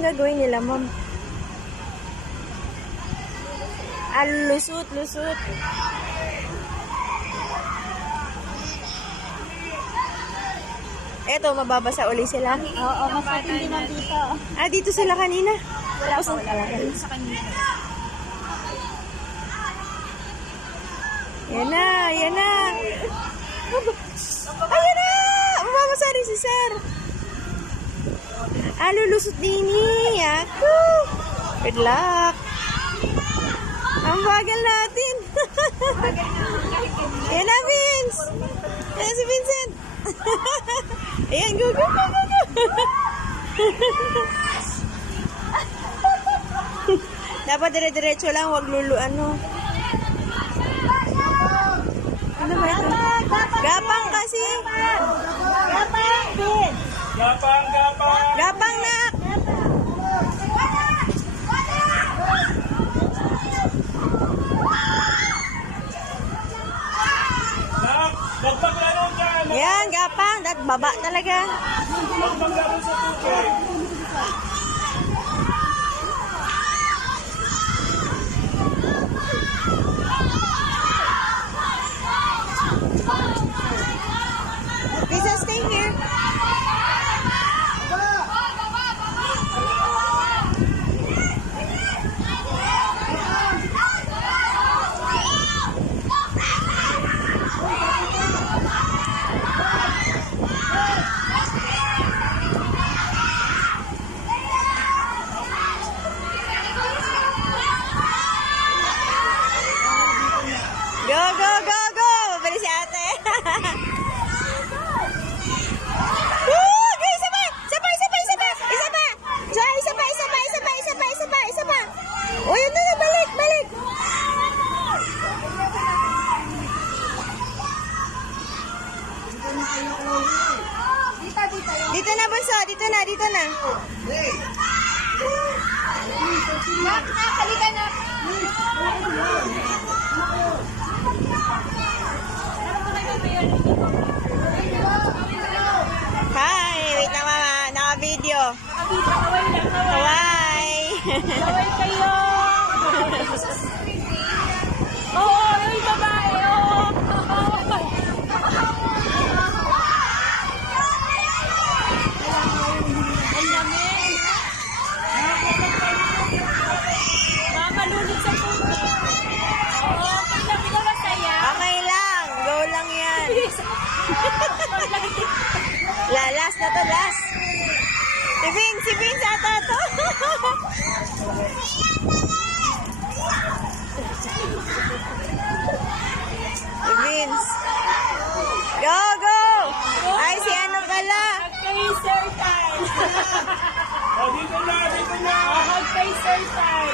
Anong gagawin nila, ma'am? Ah, lusot. Eto, mababasa uli sila. Oo, mas matindi man dito. Ah, dito sila kanina. Wala pa. Sa kanina. Yan na. Ayan na! Mababasa rin si sir. Ah, lulusot din ako. Good luck. Ang bagal natin. Yan na, Vince. Yan si Vincent. Ayan, go. Dapat dire-diretso lang, wag ano. Ano ba ito? Gapang kasi. Gapang, Vin. Gapang na. Yan, gapang. Baba talaga. Lisa, stay here. Go! Mabilis si ate. Isa pa! Joy, isa pa! O, yun na, balik! Dito na, bunso. Dito na. Halika na. Hi! Wait na, mama. Naka-video. Hi! Kaway kayo. Oo, yung babae. Oo. Ang lamig. Mamalunod sa puso. Oo, pag lamig na masaya. Okay lang. Go lang yan. Last na to, last. Si Vince ata to. Si Vince. Go! Ay, si ano pala? Hag kay Sir Ty. Dito na! Hag kay Sir Ty.